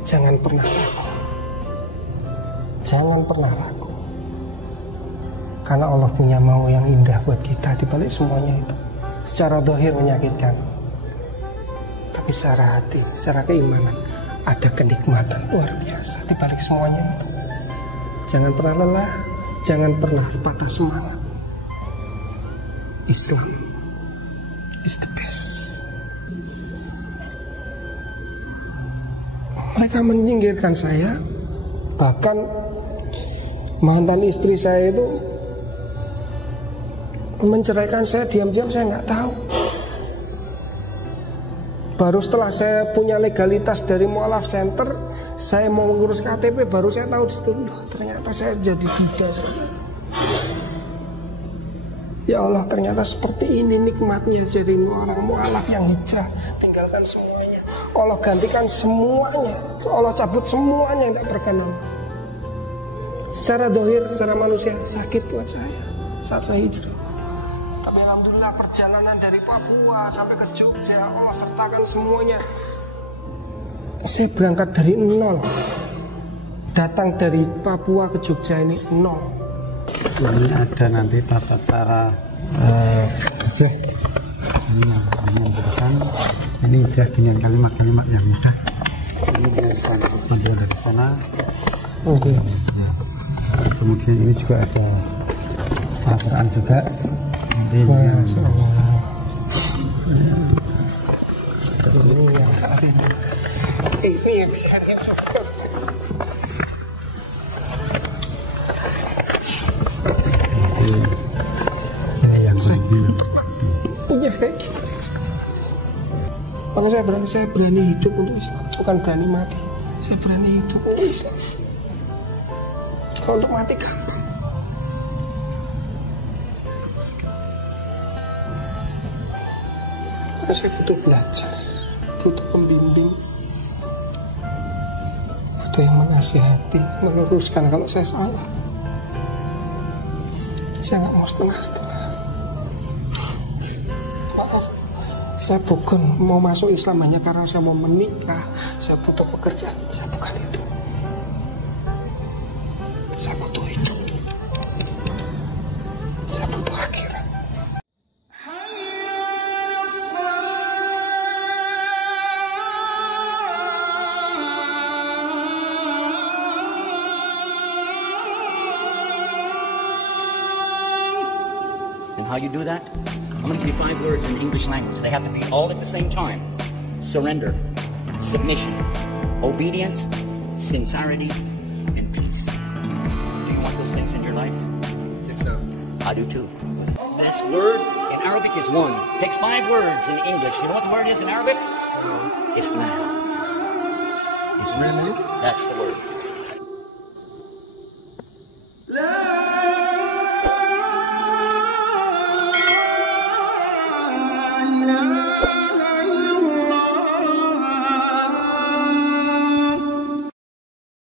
Jangan pernah ragu. Jangan pernah ragu. Karena Allah punya mau yang indah buat kita di balik semuanya itu. Secara zahir menyakitkan, tapi secara hati, secara keimanan ada kenikmatan luar biasa di balik semuanya itu. Jangan pernah lelah, jangan pernah patah semangat. Islam is the best. Mereka menyingkirkan saya, bahkan mantan istri saya itu menceraikan saya diam-diam, saya nggak tahu. Baru setelah saya punya legalitas dari Mu'alaf Center, saya mau mengurus KTP, baru saya tahu di situ, loh, ternyata saya jadi duda sekarang. Ya Allah, ternyata seperti ini nikmatnya jadi orang Mu'alaf yang hijrah, tinggalkan semuanya. Allah gantikan semuanya, Allah cabut semuanya yang tidak berkenan. Secara dohir, secara manusia sakit buat saya saat saya hijrah. Tapi alhamdulillah perjalanan dari Papua sampai ke Jogja, Allah sertakan semuanya. Saya berangkat dari nol, datang dari Papua ke Jogja ini nol. Ini ada nanti tata cara kerja. Ini yang berpesan. Ini sudah dengan kalimat-kalimat yang mudah. Ini dengan panduan dari sana. Oke. Kemudian ini juga ada Al-Quran juga. Masya Allah. Ini yang ini yang saya punya kayak gitu. Makanya saya berani hidup untuk Islam, bukan berani mati. Saya berani hidup untuk Islam. Kalau untuk mati gampang. Maka saya butuh belajar, butuh pembimbing, butuh yang menasihati, meluruskan kalau saya salah. Saya nggak mau setengah-setengah. Maaf, saya bukan mau masuk Islam hanya karena saya mau menikah, saya butuh pekerjaan, saya bukan itu. Saya butuh hidup, saya butuh akhirat. And how you do that? I'm going to give you 5 words in the English language. They have to be all at the same time. Surrender, submission, obedience, sincerity, and peace. Do you want those things in your life? Yes, sir. I do too. This word in Arabic is one. Takes 5 words in English. You know what the word is in Arabic? Islam. Islam, that's the word.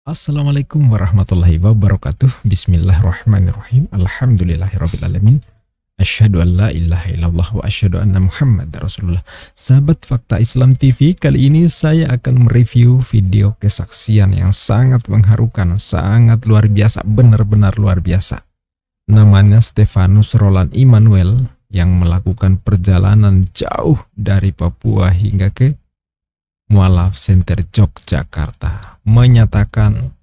Assalamualaikum warahmatullahi wabarakatuh. Bismillahirrahmanirrahim. Alhamdulillahirrabbilalamin. Asyhadu an la ilaha illallah wa asyhadu anna Muhammadar Rasulullah. Sahabat Fakta Islam TV, kali ini saya akan mereview video kesaksian yang sangat mengharukan, sangat luar biasa, benar-benar luar biasa. Namanya Stefanus Roland Immanuel yang melakukan perjalanan jauh dari Papua hingga ke Mu'alaf Center Yogyakarta, menyatakan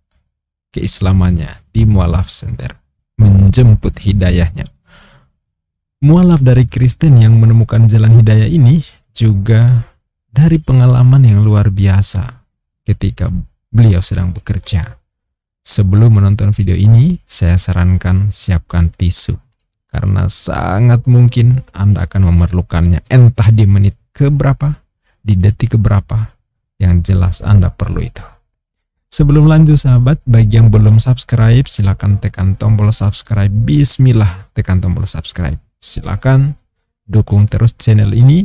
keislamannya di Mu'alaf Center, menjemput hidayahnya. Mu'alaf dari Kristen yang menemukan jalan hidayah ini juga dari pengalaman yang luar biasa ketika beliau sedang bekerja. Sebelum menonton video ini, saya sarankan siapkan tisu, karena sangat mungkin Anda akan memerlukannya, entah di menit keberapa, di detik keberapa. Yang jelas Anda perlu itu. Sebelum lanjut sahabat, bagi yang belum subscribe, silakan tekan tombol subscribe. Bismillah, tekan tombol subscribe. Silakan dukung terus channel ini,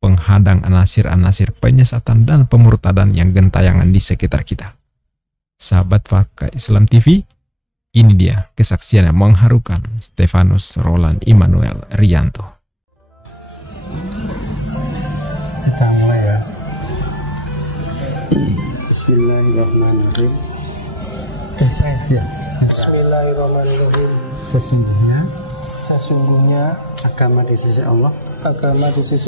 penghadang anasir-anasir penyesatan dan pemurtadan yang gentayangan di sekitar kita. Sahabat Fakta Islam TV, ini dia kesaksian yang mengharukan Stefanus Roland Immanuel Rianto. Kita mulai ya. Bismillahirrahmanirrahim. Bismillahirrahmanirrahim. Sesungguhnya agama di sisi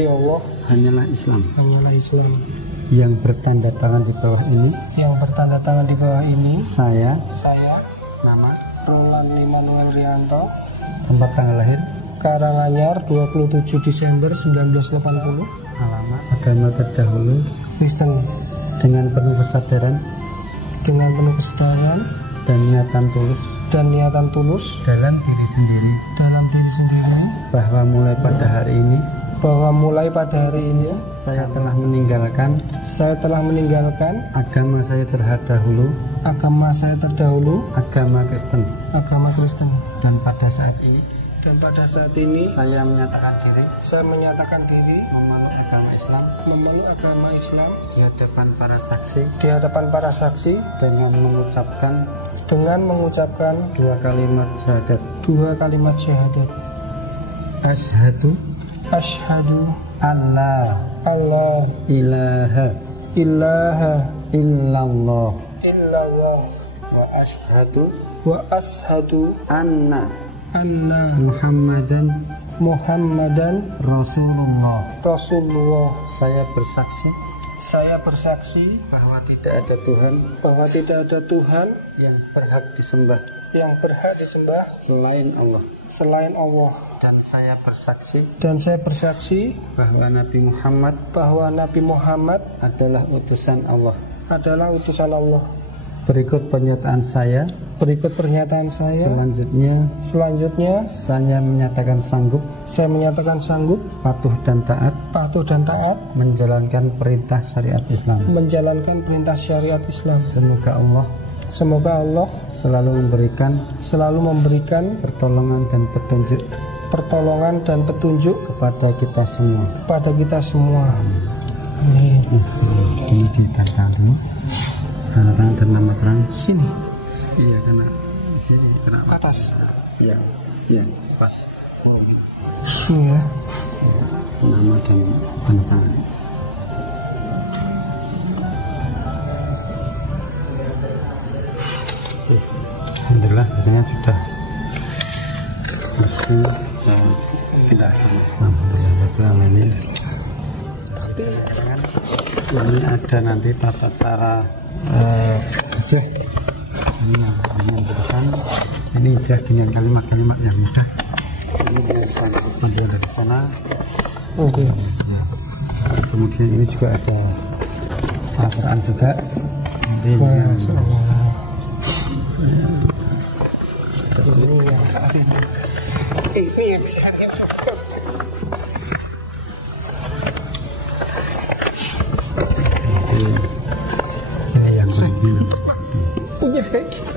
Allah hanyalah Islam. Yang bertanda tangan di bawah ini saya nama Roland Immanuel Rianto, tempat tanggal lahir Karanganyar 27 Desember 1980, alamat agama terdahulu Kristen, dengan penuh kesadaran dan niatan tulus dalam diri sendiri bahwa mulai pada hari ini saya telah meninggalkan agama saya terdahulu agama Kristen, dan pada saat ini saya menyatakan diri memeluk agama Islam di hadapan para saksi dengan mengucapkan dua kalimat syahadat. Asyhadu alla ilaha illallah wa asyhadu anna Muhammadan Rasulullah. Saya bersaksi bahwa tidak ada Tuhan yang berhak disembah selain Allah. Dan saya bersaksi bahwa Nabi Muhammad adalah utusan Allah. Berikut pernyataan saya. Selanjutnya saya menyatakan sanggup patuh dan taat menjalankan perintah syariat Islam. Semoga Allah selalu memberikan pertolongan dan petunjuk kepada kita semua. Amin. Ini ditantang terang dan nama terang Sini. Iya, karena Atas. Iya, pas. Iya. Nama dan tanda tangan. Alhamdulillah, akhirnya sudah bersih dan tidak. Alhamdulillah, ini ada nanti tata cara ini ijazah dengan kalimat-kalimat yang mudah. Ini dengan panduan dari sana. Oke. Kemudian ini juga ada Al-Quran juga. Masya Allah. Ini yang saya punya kayak gitu.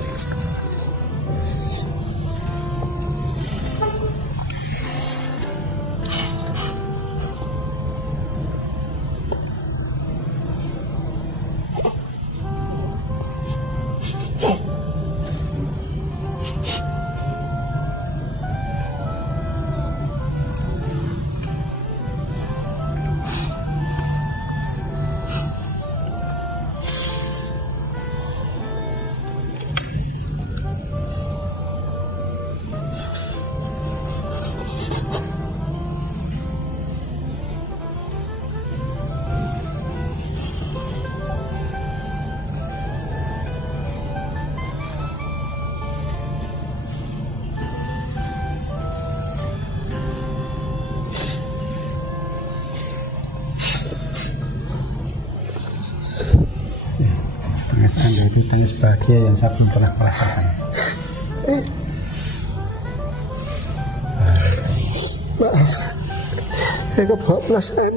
Anda itu tangis bahagia yang saya belum pernah merasakan. Maaf, saya kebawa perasaan.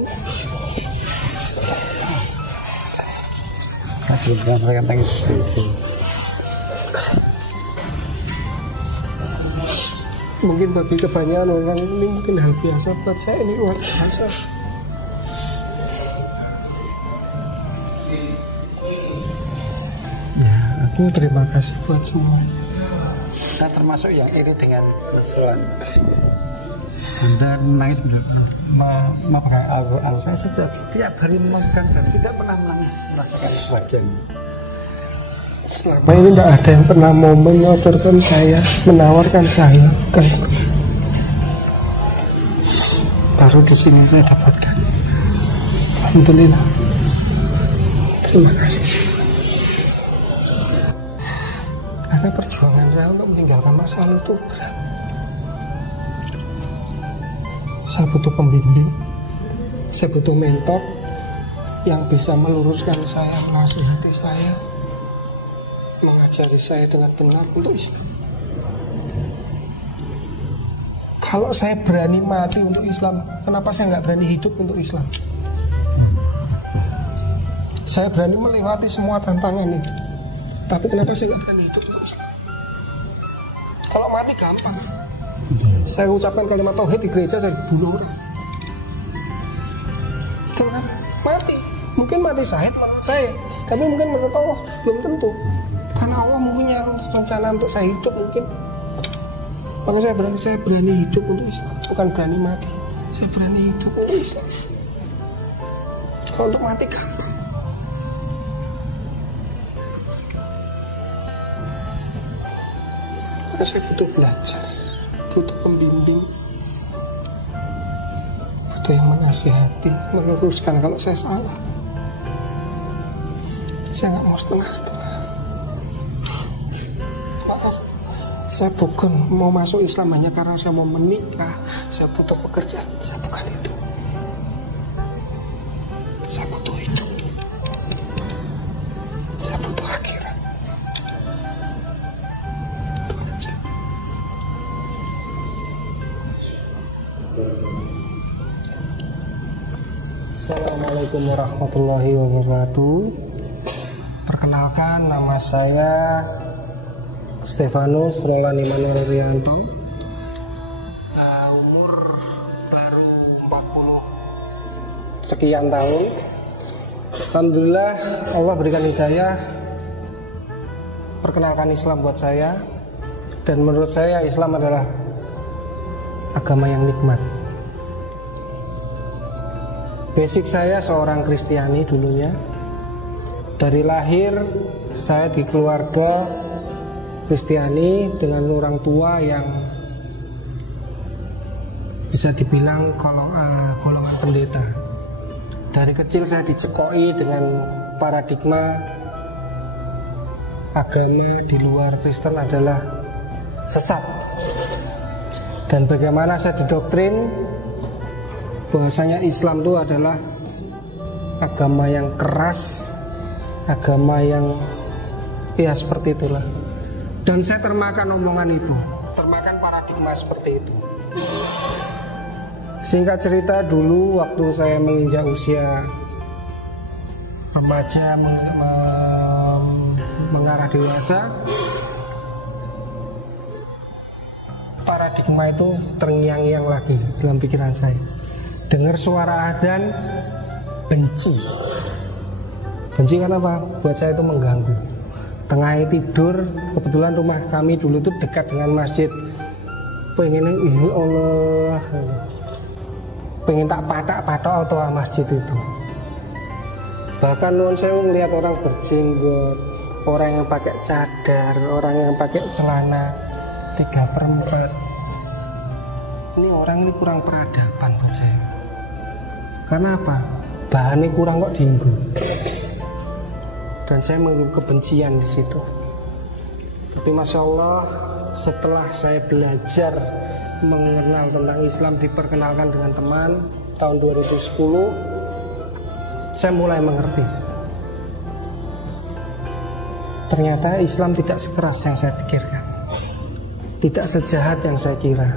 Saya belum pernah merasakan tangis itu. Mungkin bagi kebanyakan orang ini mungkin hal biasa, buat saya ini luar biasa. Aku terima kasih buat semua. Saya termasuk yang iri dengan Rasulullah. Anda menangis benar. Maaf, saya setiap hari memegang dan tidak pernah menangis merasakan kebahagiaan. Selama ini tidak ada yang pernah mau menyodorkan saya, menawarkan saya kan. Baru di sini saya dapatkan. Alhamdulillah. Terima kasih. Karena perjuangan saya untuk meninggalkan masa lalu itu berat. Saya butuh pembimbing, saya butuh mentor yang bisa meluruskan saya, menasihati saya, mengajari saya dengan benar untuk Islam. Kalau saya berani mati untuk Islam, kenapa saya nggak berani hidup untuk Islam? Saya berani melewati semua tantangan ini, tapi kenapa saya nggak berani hidup untuk Islam? Kalau mati gampang. Saya ucapkan kalimat tauhid di gereja, saya dibunuh orang. Jangan mati. Mungkin mati syahid menurut saya, tapi mungkin menurut Allah belum tentu. Karena Allah mungkin rencana untuk saya hidup mungkin. Maka saya berani hidup untuk Islam, bukan berani mati. Saya berani hidup untuk Islam. Kalau untuk mati gampang. Maka saya butuh belajar, butuh pembimbing, butuh yang menasihati, meluruskan kalau saya salah. Saya nggak mau setengah-setengah. Maaf, saya bukan mau masuk Islam hanya karena saya mau menikah, saya butuh pekerjaan, saya bukan itu. Saya butuh hidup, saya butuh akhirat. Itu aja. Assalamualaikum warahmatullahi wabarakatuh. Perkenalkan, nama saya Stefanus Rolani Manuel Rianto. Umur baru 40 sekian tahun. Alhamdulillah Allah berikan hidayah. Perkenalkan Islam buat saya. Dan menurut saya Islam adalah agama yang nikmat. Basic saya seorang Kristiani dulunya. Dari lahir saya di keluarga Kristiani dengan orang tua yang bisa dibilang golongan pendeta. Dari kecil saya dicekoi dengan paradigma agama di luar Kristen adalah sesat. Dan bagaimana saya didoktrin bahwasanya Islam itu adalah agama yang keras, agama yang ya seperti itulah. Dan saya termakan omongan itu, termakan paradigma seperti itu. Singkat cerita, dulu waktu saya menginjak usia remaja mengarah dewasa, paradigma itu terngiang-ngiang lagi dalam pikiran saya. Dengar suara adzan, benci. Benci karena apa? Buat saya itu mengganggu. Tengah tidur, kebetulan rumah kami dulu itu dekat dengan masjid. Pengen Allah, pengen tak patok atau masjid itu. Bahkan nuwun sewu ngelihat orang berjenggot, orang yang pakai cadar, orang yang pakai celana 3/4. Ini orang ini kurang peradaban buat saya. Karena apa? Bahannya kurang kok diinggo. Dan saya mengirim kebencian di situ. Tapi masya Allah, setelah saya belajar mengenal tentang Islam, diperkenalkan dengan teman tahun 2010, saya mulai mengerti. Ternyata Islam tidak sekeras yang saya pikirkan, tidak sejahat yang saya kira.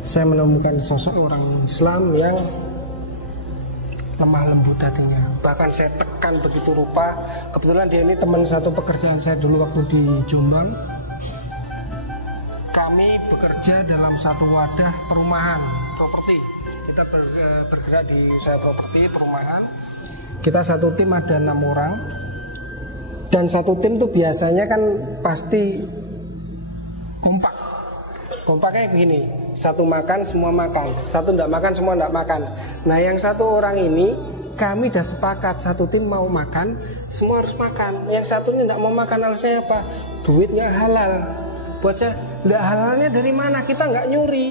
Saya menemukan sosok orang Islam yang lemah lembut hatinya. Bahkan saya tekan begitu rupa. Kebetulan dia ini teman satu pekerjaan saya dulu waktu di Jombang. Kami bekerja dalam satu wadah perumahan, properti. Kita bergerak di usaha properti, perumahan. Kita satu tim ada 6 orang. Dan satu tim tuh biasanya kan pasti kompak. Kompaknya begini, satu makan semua makan, satu tidak makan semua tidak makan. Nah yang satu orang ini kami udah sepakat satu tim mau makan, semua harus makan. Yang satu ini tidak mau makan, alasannya apa? Duit nggak halal. Buat saya, nggak halalnya dari mana? Kita nggak nyuri.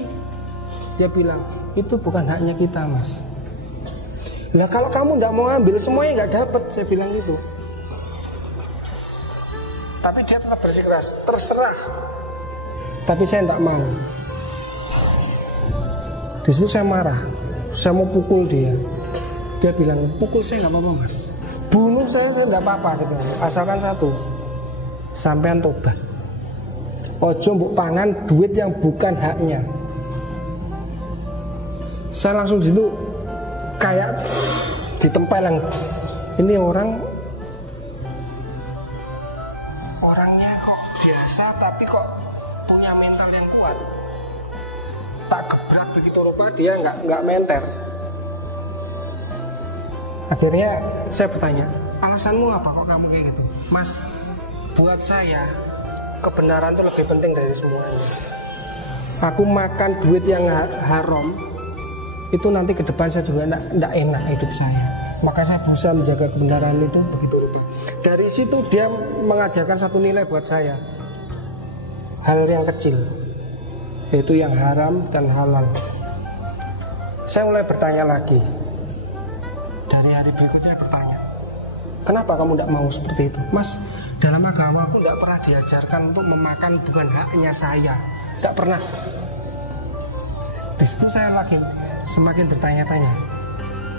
Dia bilang, itu bukan haknya kita, Mas. Lah kalau kamu nggak mau ambil, semuanya nggak dapat. Saya bilang gitu. Tapi dia tetap bersikeras, terserah. Tapi saya tidak mau. Di situ saya marah, saya mau pukul dia. Dia bilang, pukul saya nggak apa-apa, Mas. Bunuh saya nggak apa-apa. Dia bilang, asalkan satu, sampean tobat. Ojo mbok pangan duit yang bukan haknya. Saya langsung di situ kayak ditempeleng. Ini orangnya kok biasa tapi kok punya mental yang kuat. Tak gebrak begitu rupa dia nggak menter. Akhirnya saya bertanya, alasanmu apa kok kamu kayak gitu? Mas, buat saya kebenaran itu lebih penting dari semuanya. Aku makan duit yang haram, itu nanti ke depan saya juga tidak enak hidup saya. Maka saya berusaha menjaga kebenaran itu begitu rupa. Dari situ dia mengajarkan satu nilai buat saya, hal yang kecil, yaitu yang haram dan halal. Saya mulai bertanya lagi. Dari hari berikutnya saya bertanya, kenapa kamu tidak mau seperti itu? Mas, dalam agama aku tidak pernah diajarkan untuk memakan bukan haknya saya. Tidak pernah. Di situ saya semakin bertanya-tanya.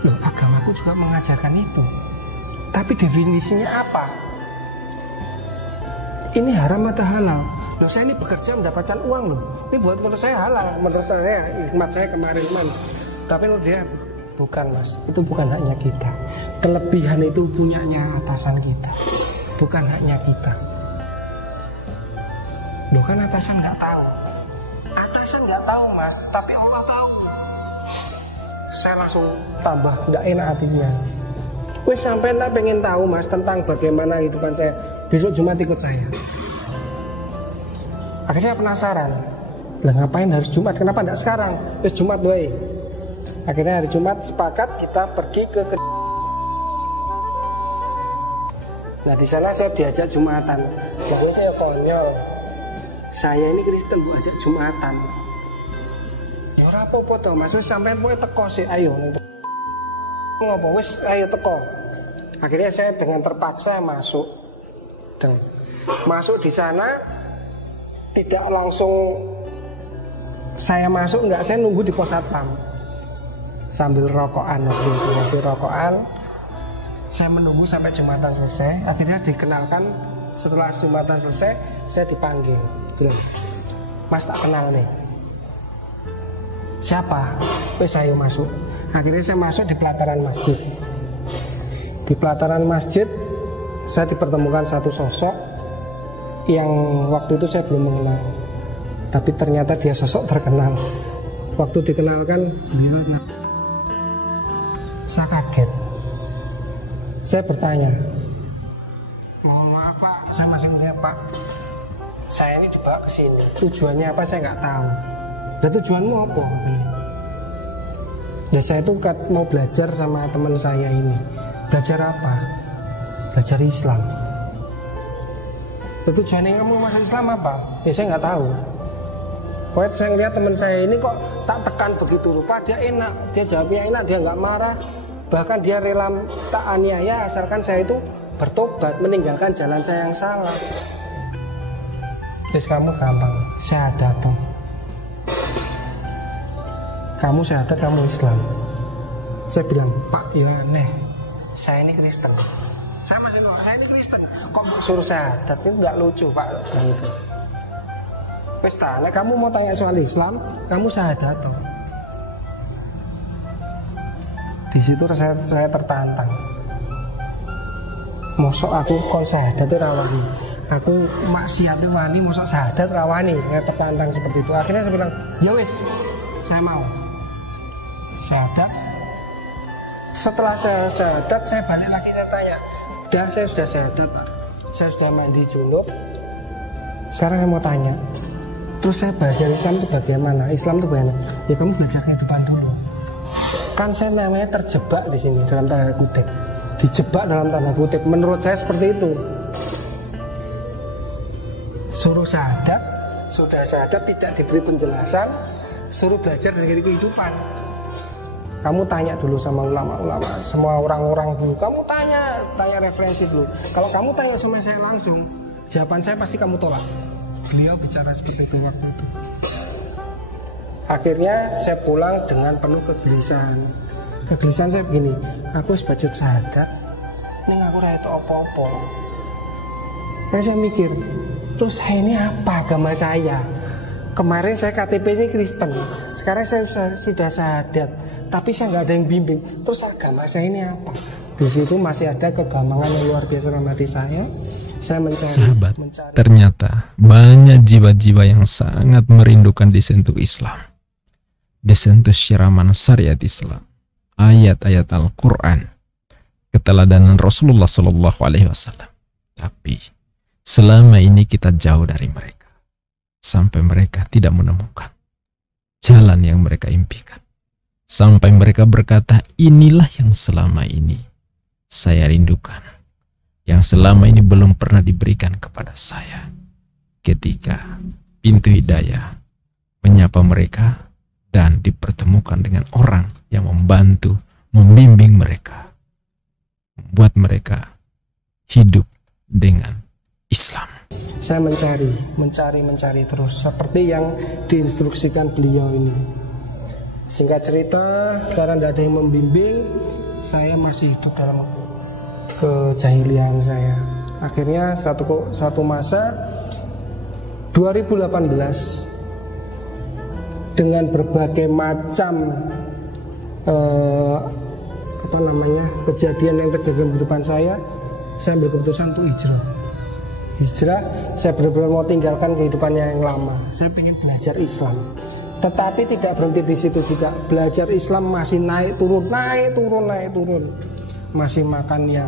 Loh, agamaku juga mengajarkan itu. Tapi definisinya apa? Ini haram atau halal? Loh, saya ini bekerja mendapatkan uang loh. Ini menurut saya halal. Menurut saya, hikmat saya kemarin. Tapi menurut dia, bukan, Mas. Itu bukan haknya kita. Kelebihan itu punyanya atasan kita, bukan haknya kita. Loh, kan atasan nggak tahu. Atasan nggak tahu, Mas, tapi Allah tahu. Saya langsung tambah nggak enak hatinya. Wes sampai nggak pengen tahu, Mas, tentang bagaimana kehidupan saya. Besok Jumat ikut saya. Akhirnya saya penasaran. Lah ngapain harus Jumat? Kenapa nggak sekarang? Wes Jumat doy. Akhirnya hari Jumat sepakat kita pergi ke. Nah di sana saya diajak Jumatan. Nah itu ya konyol. Saya ini Kristen bu ajak Jumatan. Ya ora apa-apa toh, Mas, wis sampean pokoke teko sih, ayo. Ngopo wis ayo teko. Akhirnya saya dengan terpaksa masuk. Masuk di sana tidak langsung saya masuk, enggak, saya nunggu di pos satpam. Sambil rokokan, waktu itu masih rokokan. Saya menunggu sampai Jumatan selesai. Akhirnya dikenalkan. Setelah Jumatan selesai, saya dipanggil. Mas tak kenal nih. Siapa? Wes ayo masuk. Akhirnya saya masuk di pelataran masjid. Di pelataran masjid saya dipertemukan satu sosok yang waktu itu saya belum mengenal. Tapi ternyata dia sosok terkenal. Waktu dikenalkan beliau, saya kaget. Saya bertanya, maaf Pak, saya masih muda Pak. Saya ini dibawa ke sini. Tujuannya apa saya nggak tahu. Dan tujuanmu apa? Ya saya itu mau belajar sama teman saya ini. Belajar apa? Belajar Islam. Dan tujuannya kamu masuk Islam apa? Ya saya nggak tahu. Pokoknya saya lihat teman saya ini kok tak tekan begitu rupa, dia enak, dia jawabnya enak, dia nggak marah. Bahkan dia rela tak aniaya asalkan saya itu bertobat, meninggalkan jalan saya yang salah. Terus kamu gampang, syahadat tuh. Kamu syahadat, kamu Islam. Saya bilang, Pak, ya aneh, saya ini Kristen. Saya masih nolak, saya ini Kristen. Kok suruh syahadat, itu nggak lucu Pak. Gitu. Wes tanya, kamu mau tanya soal Islam, kamu syahadat tuh. Di situ saya tertantang. Mosok aku kon syahadat rawani. Aku maksiat wani, mosok syahadat rawani. Saya tertantang seperti itu. Akhirnya saya bilang, ya wis, saya mau syahadat. Setelah saya syahadat, saya balik lagi, saya tanya, saya sudah syahadat Pak, saya sudah mandi junub. Sekarang saya mau tanya, terus saya belajar Islam itu bagaimana? Islam itu bagaimana? Ya kamu belajar kehidupan dulu. Kan saya namanya terjebak di sini dalam tanda kutip. Dijebak dalam tanda kutip. Menurut saya seperti itu. Suruh syahadat, sudah syahadat tidak diberi penjelasan, suruh belajar dari kehidupan. Kamu tanya dulu sama ulama-ulama, semua orang-orang dulu. Kamu tanya referensi dulu. Kalau kamu tanya sama saya langsung, jawaban saya pasti kamu tolak. Beliau bicara seperti itu waktu itu. Akhirnya saya pulang dengan penuh kegelisahan. Kegelisahan saya begini, aku sebagai syahadat, ini aku raya itu apa-apa. Nah, saya mikir, terus saya ini apa agama saya? Kemarin saya KTP ini Kristen, sekarang saya sudah syahadat, tapi saya nggak ada yang bimbing. Terus agama saya ini apa? Di situ masih ada kegamangan yang luar biasa dalam hati saya. Saya mencari. Sahabat, ternyata banyak jiwa-jiwa yang sangat merindukan disentuh Islam, disentuh syiraman syariat Islam, ayat-ayat Al-Quran, keteladanan Rasulullah SAW. Tapi selama ini kita jauh dari mereka. Sampai mereka tidak menemukan jalan yang mereka impikan. Sampai mereka berkata, inilah yang selama ini saya rindukan, yang selama ini belum pernah diberikan kepada saya. Ketika pintu hidayah menyapa mereka dan dipertemukan dengan orang yang membantu, membimbing mereka, membuat mereka hidup dengan Islam. Saya mencari terus seperti yang diinstruksikan beliau ini. Singkat cerita, sekarang tidak ada yang membimbing, saya masih hidup dalam kejahilian saya. Akhirnya suatu masa 2018 dengan berbagai macam kejadian yang terjadi di depan saya ambil keputusan untuk hijrah. Saya benar-benar mau tinggalkan kehidupannya yang lama. Saya ingin belajar Islam. Tetapi tidak berhenti di situ juga. Belajar Islam masih naik turun. Masih makan yang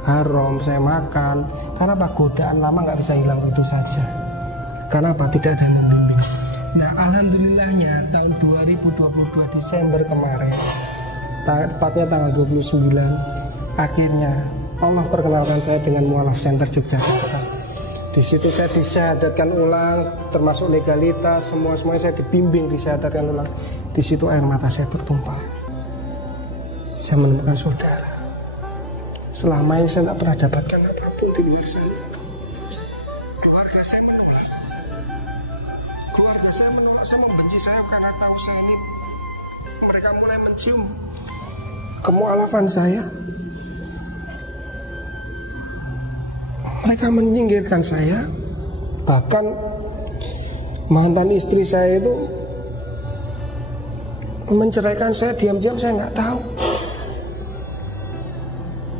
haram, saya makan. Karena apa? Godaan lama nggak bisa hilang itu saja. Karena apa? Tidak ada yang membimbing. Nah, alhamdulillahnya tahun 2022 Desember kemarin, tepatnya tanggal 29, akhirnya Allah perkenalkan saya dengan Mu'alaf Center Yogyakarta. Di situ saya disyahadatkan ulang, termasuk legalitas, semuanya saya dibimbing, disyahadatkan ulang. Di situ air mata saya bertumpah. Saya menemukan saudara. Selama ini saya tidak pernah dapatkan apapun di luar sana. Keluarga saya menolak, saya membenci saya karena tahu saya ini. Mereka mulai mencium kemu'alafan saya. Mereka menyingkirkan saya. Bahkan mantan istri saya itu menceraikan saya diam-diam, saya nggak tahu.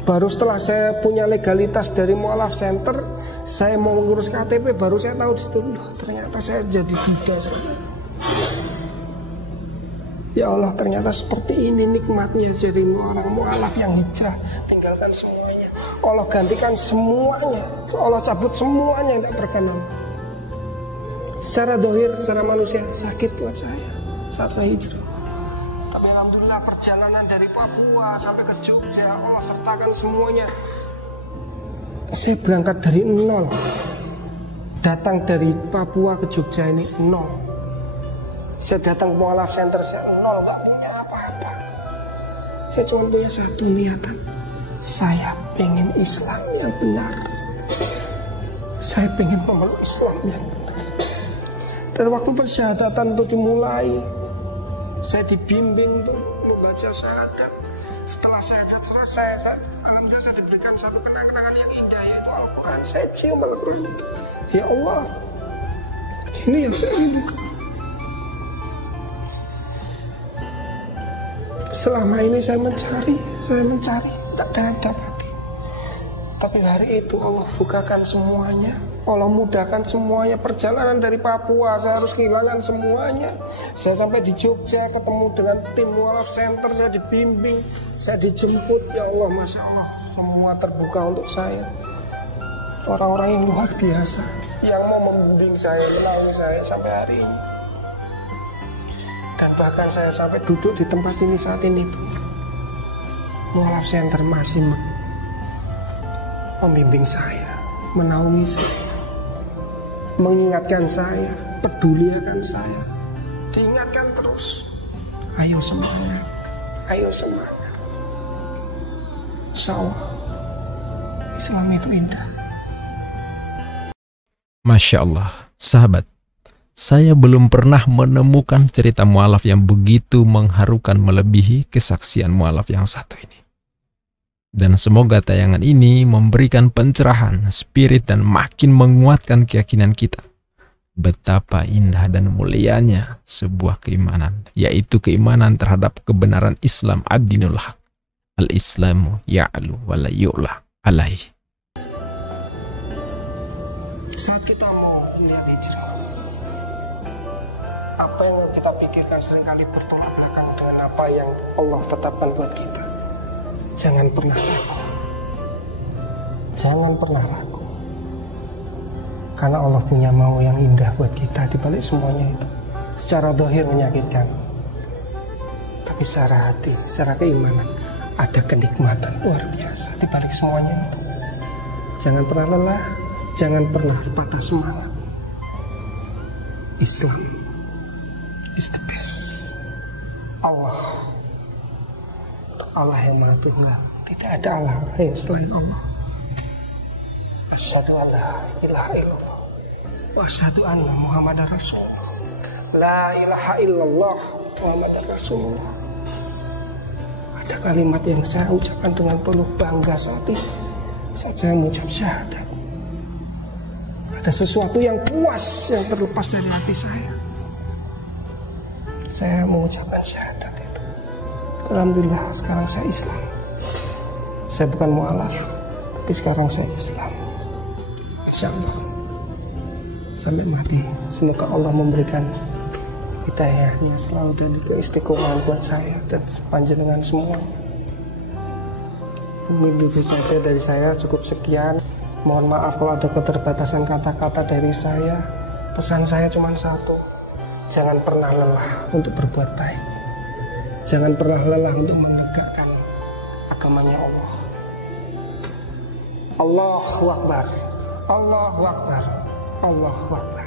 Baru setelah saya punya legalitas dari Mu'alaf Center, saya mau mengurus KTP, baru saya tahu di situ, loh, ternyata saya jadi duda saja. Ya Allah, ternyata seperti ini nikmatnya jadi orang Mu'alaf yang hijrah, tinggalkan semuanya. Allah gantikan semuanya, Allah cabut semuanya yang tidak berkenan. Secara dohir, secara manusia sakit buat saya saat saya hijrah. Tapi alhamdulillah perjalanan dari Papua sampai ke Jogja, Allah sertakan semuanya. Saya berangkat dari nol. Datang dari Papua ke Jogja ini nol. Saya datang ke Mu'alaf Center, saya nol, gak punya apa-apa. Saya cuma punya satu niatan. Saya pengen Islam yang benar. Saya pengen memeluk Islam yang benar. Dan waktu persyahadatan itu dimulai, saya dibimbing untuk membaca syahadat. Setelah syahadat selesai, alhamdulillah saya diberikan satu kenang-kenangan yang indah, yaitu Al-Quran. Saya cium Al-Quran itu. Ya Allah, ini yang saya rindukan. Selama ini saya mencari, tak dapati. Tapi hari itu Allah bukakan semuanya, Allah mudahkan semuanya. Perjalanan dari Papua saya harus kehilangan semuanya. Saya sampai di Jogja ketemu dengan tim Mu'alaf Center, saya dibimbing, saya dijemput. Ya Allah, Masya Allah, semua terbuka untuk saya. Orang-orang yang luar biasa yang mau membimbing saya, menaungi saya sampai hari ini. Dan bahkan saya sampai duduk di tempat ini saat ini pun, mualaf center masih membimbing saya, menaungi saya, mengingatkan saya, peduli akan saya, diingatkan terus, ayo semangat, ayo semangat. Insya Allah Islam itu indah. Masya Allah, sahabat, saya belum pernah menemukan cerita mualaf yang begitu mengharukan melebihi kesaksian mualaf yang satu ini. Dan semoga tayangan ini memberikan pencerahan, spirit, dan makin menguatkan keyakinan kita betapa indah dan mulianya sebuah keimanan, yaitu keimanan terhadap kebenaran Islam ad-dinul haq. Al-Islamu ya'lu wa la yu'la alaih. Saat kita mau melihat hijrah, apa yang kita pikirkan seringkali bertolak belakang dengan apa yang Allah tetapkan buat kita. Jangan pernah ragu. Jangan pernah ragu. Karena Allah punya mau yang indah buat kita di balik semuanya itu. Secara zahir menyakitkan, tapi secara hati, secara keimanan ada kenikmatan luar biasa di balik semuanya itu. Jangan pernah lelah, jangan pernah patah semangat. Islam is the best. Allah yang Maha Tunggal, tidak ada Allah lain selain Allah. Asyhadu alla ilaha illallah wa asyhadu anna Muhammadar Rasulullah. La ilaha illallah Muhammadar Rasulullah. Ada kalimat yang saya ucapkan dengan penuh bangga saat ini saat saya mengucap syahadat. Ada sesuatu yang puas yang terlepas dari hati saya. Saya mengucapkan syahadat itu. Alhamdulillah sekarang saya Islam. Saya bukan mu'alaf, tapi sekarang saya Islam. Insya Allah sampai mati, semoga Allah memberikan hidayahnya selalu dan keistiqomahan buat saya dan sepanjang semua. Mungkin itu saja dari saya, cukup sekian. Mohon maaf kalau ada keterbatasan kata-kata dari saya. Pesan saya cuma satu, jangan pernah lelah untuk berbuat baik. Jangan pernah lelah untuk menegakkan agamanya Allah. Allahu Akbar, Allahu Akbar, Allahu Akbar.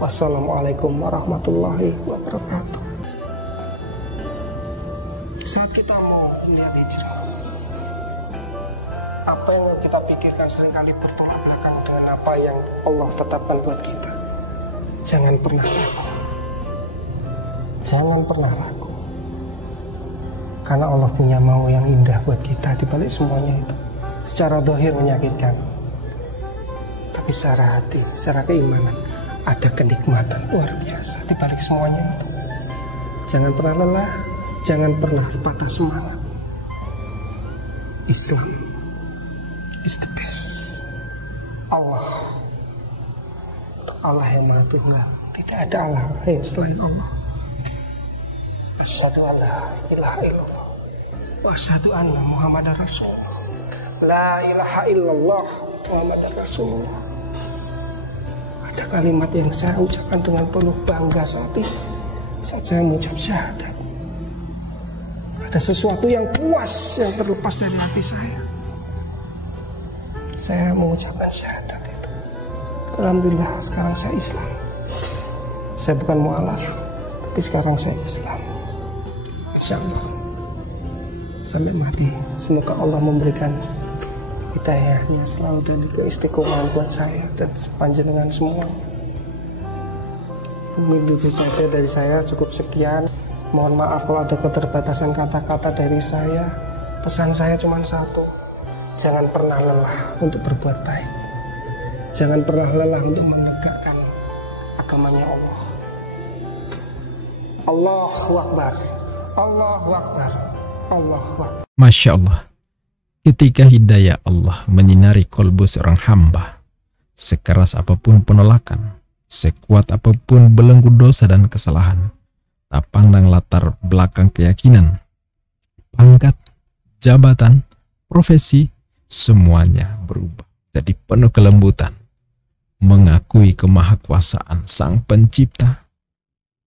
Wassalamualaikum warahmatullahi wabarakatuh. Saat kita mau melihat hijrah, apa yang kita pikirkan seringkali bertolak belakang dengan apa yang Allah tetapkan buat kita. Jangan pernah ragu. Jangan pernah ragu. Karena Allah punya mau yang indah buat kita di balik semuanya itu. Secara zahir menyakitkan, tapi secara hati, secara keimanan ada kenikmatan luar biasa di balik semuanya itu. Jangan pernah lelah, jangan pernah patah semangat. Islam is the best. Allah yang Maha Tunggal, tidak ada Allah lain selain Allah. Asyhadu alla ilaha illallah wa asyhadu anna Muhammadar Rasulullah. La ilaha illallah Muhammadar Rasulullah. Ada kalimat yang saya ucapkan dengan penuh bangga saat ini saat saya mengucap syahadat. Ada sesuatu yang puas yang terlepas dari hati saya. Saya mengucapkan syahadat itu. Alhamdulillah sekarang saya Islam. Saya bukan mu'alaf, tapi sekarang saya Islam. Insya Allah sampai mati, semoga Allah memberikan hidayahnya selalu dan keistiqomahan buat saya dan sepanjang semua. Mungkin itu saja dari saya, cukup sekian. Mohon maaf kalau ada keterbatasan kata-kata dari saya. Pesan saya cuma satu, jangan pernah lelah untuk berbuat baik. Jangan pernah lelah untuk menegakkan agamanya Allah. Allahu Akbar, Allahu Akbar, Allahu Akbar. Masya Allah, ketika hidayah Allah menyinari kolbu seorang hamba, sekeras apapun penolakan, sekuat apapun belenggu dosa dan kesalahan, tak pandang latar belakang keyakinan, pangkat, jabatan, profesi, semuanya berubah jadi penuh kelembutan, mengakui kemahakuasaan Sang Pencipta,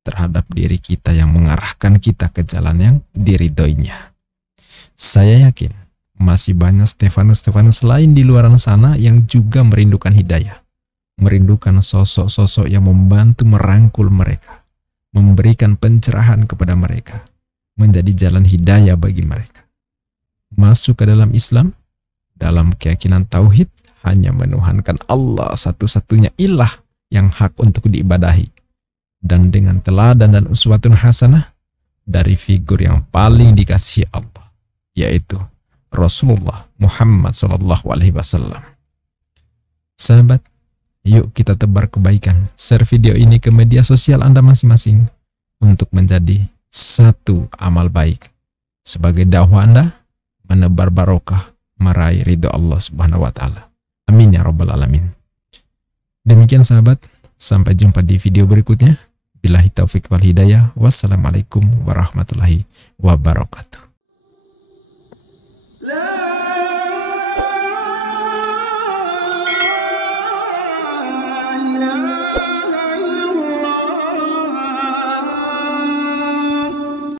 terhadap diri kita yang mengarahkan kita ke jalan yang diridhoinya. Saya yakin masih banyak Stefanus lain di luar sana yang juga merindukan hidayah, merindukan sosok-sosok yang membantu merangkul mereka, memberikan pencerahan kepada mereka, menjadi jalan hidayah bagi mereka. Masuk ke dalam Islam, dalam keyakinan tauhid, hanya menuhankan Allah satu-satunya ilah yang hak untuk diibadahi, dan dengan teladan dan uswatun hasanah dari figur yang paling dikasihi Allah, yaitu Rasulullah Muhammad SAW. Sahabat, yuk kita tebar kebaikan. Share video ini ke media sosial Anda masing-masing untuk menjadi satu amal baik sebagai dakwah Anda menebar barokah, meraih ridho Allah Subhanahu wa Ta'ala. Amin ya Rabbal Alamin. Demikian sahabat, sampai jumpa di video berikutnya. Billahi taufik wal hidayah. Wassalamualaikum warahmatullahi wabarakatuh.